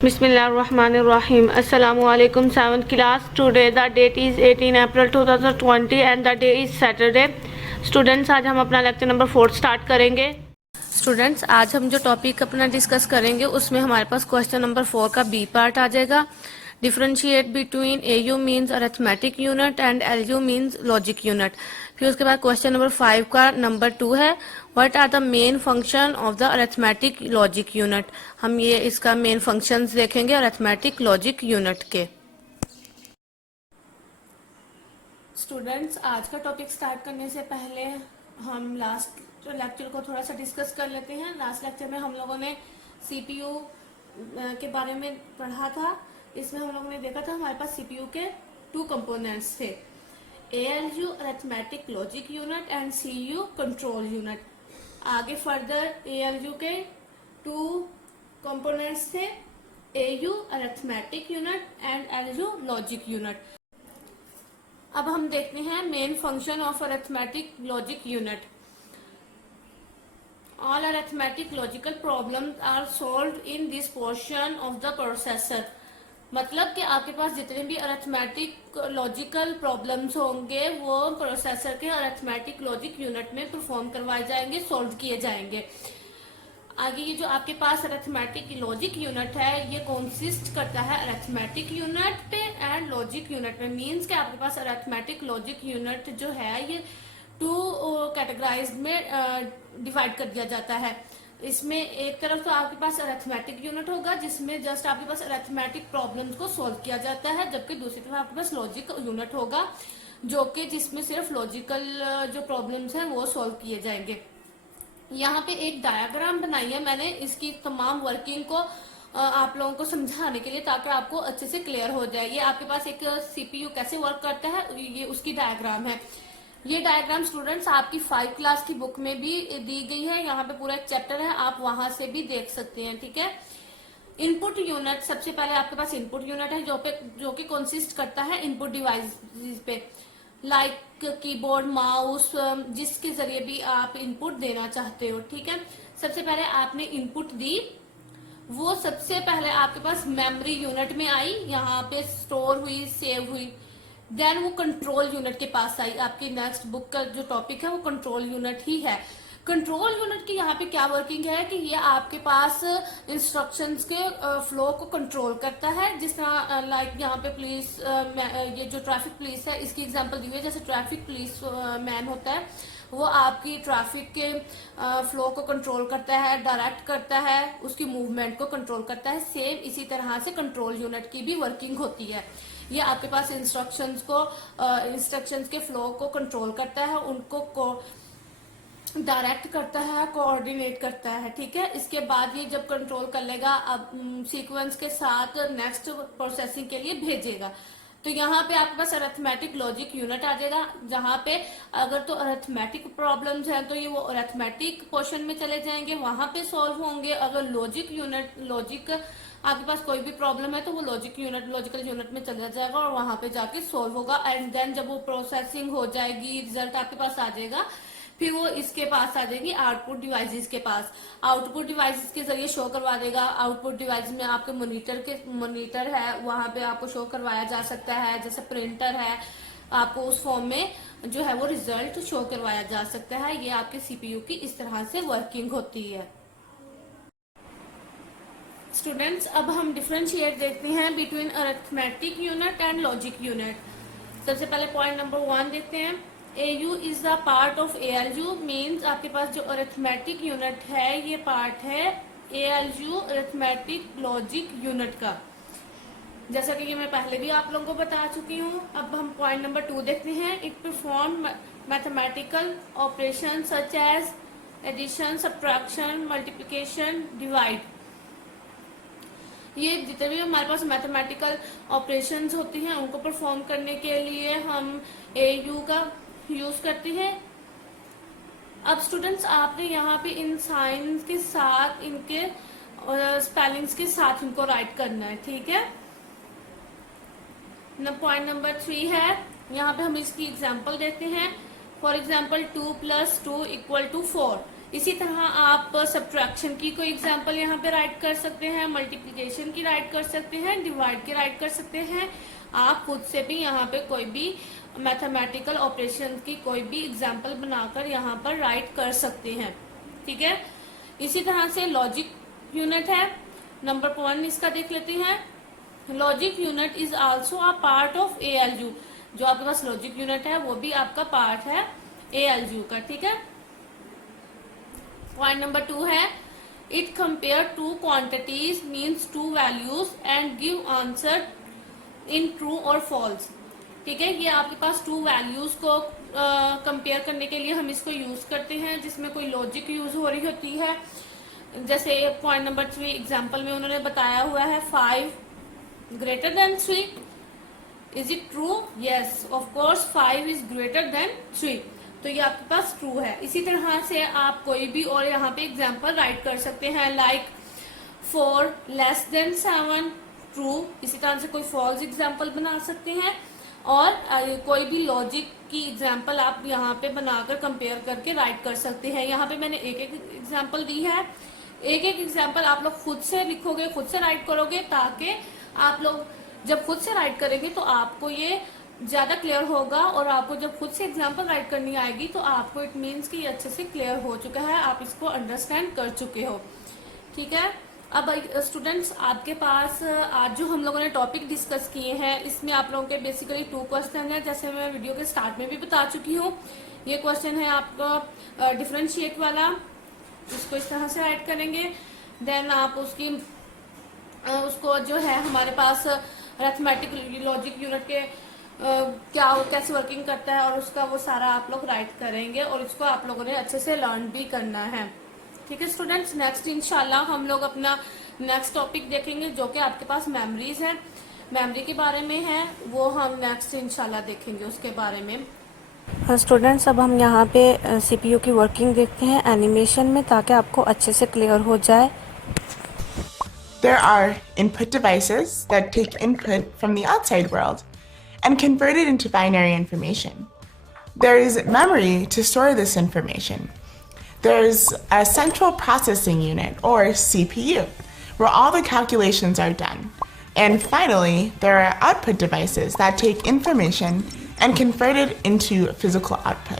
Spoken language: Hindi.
Bismillahirrahmanirrahim. Assalamu alaikum 7th class. Today the date is 18 April 2020 and the day is Saturday. Students, आज हम अपना लेक्चर नंबर 4 स्टार्ट करेंगे. स्टूडेंट्स, आज हम जो टॉपिक अपना डिस्कस करेंगे उसमें हमारे पास क्वेश्चन नंबर 4 का बी पार्ट आ जाएगा. Differentiate between AU means arithmetic unit and LU means logic unit. फिर उसके बाद क्वेश्चन नंबर 5 का नंबर 2 है what are the main function of the arithmetic logic unit. हम ये इसका मेन फंक्शंस देखेंगे अरिथमेटिक लॉजिक यूनिट के. स्टूडेंट्स, आज का टॉपिक स्टार्ट करने से पहले हम लास्ट लेक्चर को थोड़ा सा डिस्कस कर लेते हैं. लास्ट लेक्चर में हम लोगों ने CPU के बारे में पढ़ा था. इसमें हम लोगों ने देखा था हमारे पास CPU के 2 कंपोनेंट्स थे, ALU arithmetic logic unit and CU control unit. आगे फर्दर ALU के 2 कंपोनेंट्स थे, AU arithmetic unit and LU logic unit. अब हम देखते हैं main function of arithmetic logic unit. All arithmetic logical problems are solved in this portion of the processor. मतलब कि आपके पास जितने भी अरिथमेटिक लॉजिकल प्रॉब्लम्स होंगे वो प्रोसेसर के अरिथमेटिक लॉजिक यूनिट में परफॉर्म करवाए जाएंगे, सॉल्व किए जाएंगे. आगे ये जो आपके पास अरिथमेटिक लॉजिक यूनिट है ये कंसिस्ट करता है अरिथमेटिक यूनिट पे एंड लॉजिक यूनिट में. मींस कि आपके पास अरिथमेटिक लॉजिक यूनिट जो है ये 2 कैटेगराइज में डिवाइड कर दिया जाता है. इसमें एक तरफ तो आपके पास अरिथमेटिक यूनिट होगा जिसमें जस्ट आपके पास अरिथमेटिक प्रॉब्लम्स को सॉल्व किया जाता है, जबकि दूसरी तरफ आपके पास लॉजिक यूनिट होगा जो कि जिसमें सिर्फ लॉजिकल जो प्रॉब्लम्स हैं वो सॉल्व किए जाएंगे. यहाँ पे एक डायग्राम बनाई है मैंने इसकी तमाम वर्किंग को आप लोगों को समझाने के लिए ताकि आपको अच्छे से क्लियर हो जाए. ये आपके पास एक CPU कैसे वर्क करता है ये उसकी डायग्राम है. ये डायग्राम स्टूडेंट्स आपकी 5 क्लास की बुक में भी दी गई है. यहाँ पे पूरा एक चैप्टर है, आप वहां से भी देख सकते हैं. ठीक है. इनपुट यूनिट, सबसे पहले आपके पास इनपुट यूनिट है जो कि कंसिस्ट करता है इनपुट डिवाइस पे, लाइक कीबोर्ड, माउस, जिसके जरिए भी आप इनपुट देना चाहते हो. ठीक है. सबसे पहले आपने इनपुट दी, वो सबसे पहले आपके पास मेमोरी यूनिट में आई, यहाँ पे स्टोर हुई, सेव हुई. देन वो कंट्रोल यूनिट के पास आई. आपकी नेक्स्ट बुक का जो टॉपिक है वो कंट्रोल यूनिट ही है. कंट्रोल यूनिट की यहाँ पे क्या वर्किंग है कि ये आपके पास इंस्ट्रक्शंस के फ्लो को कंट्रोल करता है. जिस तरह लाइक यहाँ पे पुलिस, ये जो ट्रैफिक पुलिस है इसकी एग्जांपल दी हुई है. जैसे ट्रैफिक पुलिस मैन होता है वो आपकी ट्रैफिक के फ्लो को कंट्रोल करता है, डायरेक्ट करता है, उसकी मूवमेंट को कंट्रोल करता है. सेम इसी तरह से कंट्रोल यूनिट की भी वर्किंग होती है. ये आपके पास इंस्ट्रक्शंस के फ्लो को कंट्रोल करता है, उनको डायरेक्ट करता है, कोऑर्डिनेट करता है. ठीक है. इसके बाद ये जब कंट्रोल कर लेगा अब सीक्वेंस के साथ नेक्स्ट प्रोसेसिंग के लिए भेजेगा. तो यहाँ पे आपके पास अरिथमेटिक लॉजिक यूनिट आ जाएगा जहाँ पे अगर तो अरिथमेटिक प्रॉब्लम्स हैं तो ये वो अरिथमेटिक पोर्शन में चले जाएंगे, वहां पे सॉल्व होंगे. अगर लॉजिक आपके पास कोई भी प्रॉब्लम है तो वो लॉजिकल यूनिट में चला जाएगा और वहां पे जाके सॉल्व होगा. एंड देन जब वो प्रोसेसिंग हो जाएगी, रिजल्ट आपके पास आ जाएगा, फिर वो इसके पास आ जाएगी आउटपुट डिवाइसेस के पास. आउटपुट डिवाइसेस के जरिए शो करवा देगा. आउटपुट डिवाइस में आपके मॉनिटर है, वहां पे आपको शो करवाया जा सकता है. जैसे प्रिंटर है, आपको उस फॉर्म में जो है वो रिजल्ट शो करवाया जा सकता है. ये आपके CPU की इस तरह से वर्किंग होती है. स्टूडेंट्स, अब हम डिफरेंशिएट देखते हैं between arithmetic unit and logic unit. सबसे पहले पॉइंट नंबर 1 देखते हैं. AU is the part of ALU means आपके पास जो अरिथमेटिक यूनिट है ये पार्ट है ALU अरिथमेटिक लॉजिक यूनिट का. जैसा कि ये मैं पहले भी आप लोगों को बता चुकी हूँ. अब हम पॉइंट नंबर 2 देखते हैं. It perform mathematical operation such as addition, subtraction, multiplication, divide. ये जितने भी हमारे पास मैथमेटिकल ऑपरेशंस होती हैं उनको परफॉर्म करने के लिए हम AU का यूज करते हैं. अब स्टूडेंट्स, आपने यहाँ पे इन साइंस के साथ इनके स्पेलिंग्स के साथ इनको राइट करना है. ठीक है. पॉइंट नंबर 3 है, यहाँ पे हम इसकी एग्जांपल देते हैं. For example 2 + 2 = 4. इसी तरह आप सब्ट्रैक्शन की कोई एग्जांपल यहाँ पे राइट कर सकते हैं, मल्टीप्लिकेशन की राइट कर सकते हैं, डिवाइड की राइट कर सकते हैं। आप खुद से भी यहाँ पे कोई भी मैथमेटिकल ऑपरेशन की कोई भी एग्जांपल बनाकर यहाँ पर राइट कर सकते हैं। ठीक है, इसी तरह से लॉजिक यूनिट है, नंबर 1 इसका देख लेते हैं। Logic unit is also a part of ALU। जो आपके पास लॉजिक यूनिट है वो भी आपका पार्ट है ALU का। ठीक है, पॉइंट नंबर 2 है, it compare two quantities means to values and give answer in true और फॉल्स। ठीक है, ये आपके पास टू वैल्यूज को कंपेयर करने के लिए हम इसको यूज करते हैं, जिसमें कोई लॉजिक यूज हो रही होती है। जैसे पॉइंट नंबर 3 एग्जांपल में उन्होंने बताया हुआ है 5 greater than 3, is it true? Yes, of course 5 is greater than 3, तो ये आपके पास ट्रू है। इसी तरह से आप कोई भी और यहाँ पे एग्जांपल राइट कर सकते हैं, लाइक 4 लेस देन 7, ट्रू। इसी तरह से कोई फॉल्स एग्जांपल बना सकते हैं, और कोई भी लॉजिक की एग्जांपल आप यहाँ पे बनाकर कंपेयर करके राइट कर सकते हैं। यहाँ पे मैंने एक एक एग्जांपल दी है, एक एक एग्जांपल आप लोग खुद से लिखोगे, खुद से राइट करोगे, ताकि आप लोग जब खुद से राइट करेंगे तो आपको ये ज्यादा क्लियर होगा, और आपको जब खुद से एग्जांपल राइट करनी आएगी तो आपको इट मीन्स कि अच्छे से क्लियर हो चुका है, आप इसको अंडरस्टैंड कर चुके हो। ठीक है, अब स्टूडेंट्स आपके पास आज जो हम लोगों ने टॉपिक डिस्कस किए हैं, इसमें आप लोगों के बेसिकली 2 क्वेश्चन है, जैसे मैं वीडियो के स्टार्ट में भी बता चुकी हूँ। ये क्वेश्चन है आपका डिफरेंशिएट वाला, इसको इस तरह से राइट करेंगे, देन आप उसको जो है हमारे पास अरिथमेटिक लॉजिक यूनिट के कैसे वर्किंग करता है, और उसका वो सारा आप लोग राइट करेंगे, और इसको आप लोगों ने अच्छे से लर्न भी करना है। ठीक है स्टूडेंट्स, नेक्स्ट इंशाल्लाह हम लोग अपना नेक्स्ट टॉपिक देखेंगे, जो कि आपके पास मेमोरीज है, मेमोरी के बारे में है, वो हम नेक्स्ट इंशाल्लाह देखेंगे उसके बारे में। स्टूडेंट्स अब हम यहाँ पे CPU की वर्किंग देखते हैं एनिमेशन में, ताकि आपको अच्छे से क्लियर हो जाए। There are input devices that take input from the outside world and convert it into binary information. There is memory to store this information. There's a central processing unit, or CPU, where all the calculations are done. And finally, there are output devices that take information and convert it into physical output.